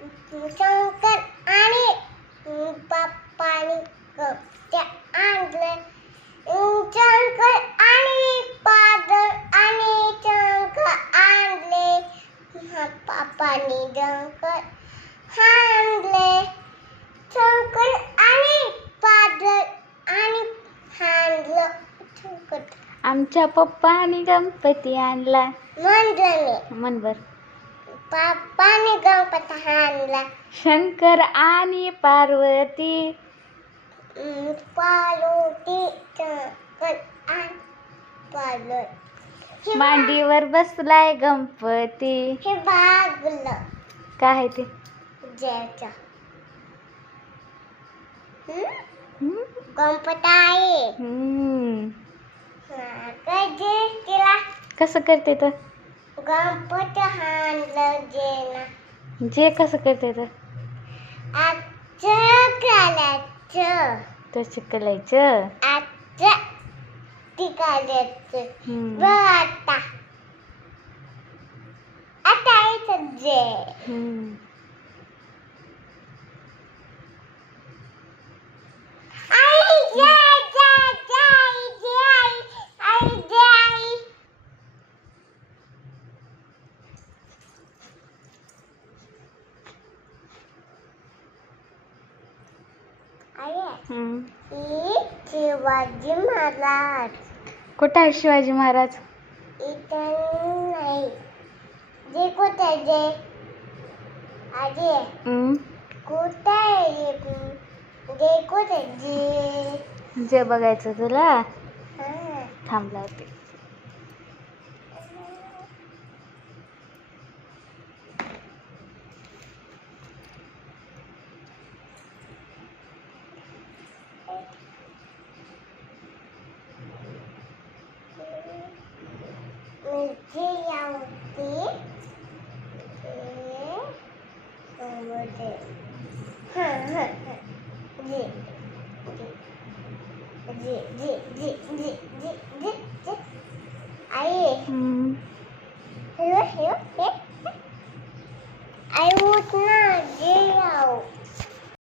शंकर आणि पप्पानी कपड्या आणले. शंकर आणि पादर आणि शंकर आणले. पप्पानी शंकर आणले. शंकर आणि पादर आणि आणलं शंकर. आमच्या पप्पानी गणपती आणला. म्हणलं म्हण बर. पप्पानी गणपती आणला. शंकर आणि पार्वती पार्वती शंकर आणि पार्वती मांडीवर बसलाय गणपती. हे भागलं काय आहे ते? ज्याच्या गणपती आहे. कधी तिला कसं करते तर? गणपती आणलं जेना. जे कसं करते तर? आजचं घालायचं. तसं करायचं. आजचं ती घालायचं. बघ आता आता यायचं जे. आई जय जय जय जय आई जय. ही शिवाजी महाराज. कुठं आहे शिवाजी महाराज? इथं नाही. जे कुठे आहे जे? आजी कुठे आहे जे? कुठे आहे जे? जे बघायचं तुला? हा. थांबला होते. मिरची लावते. आई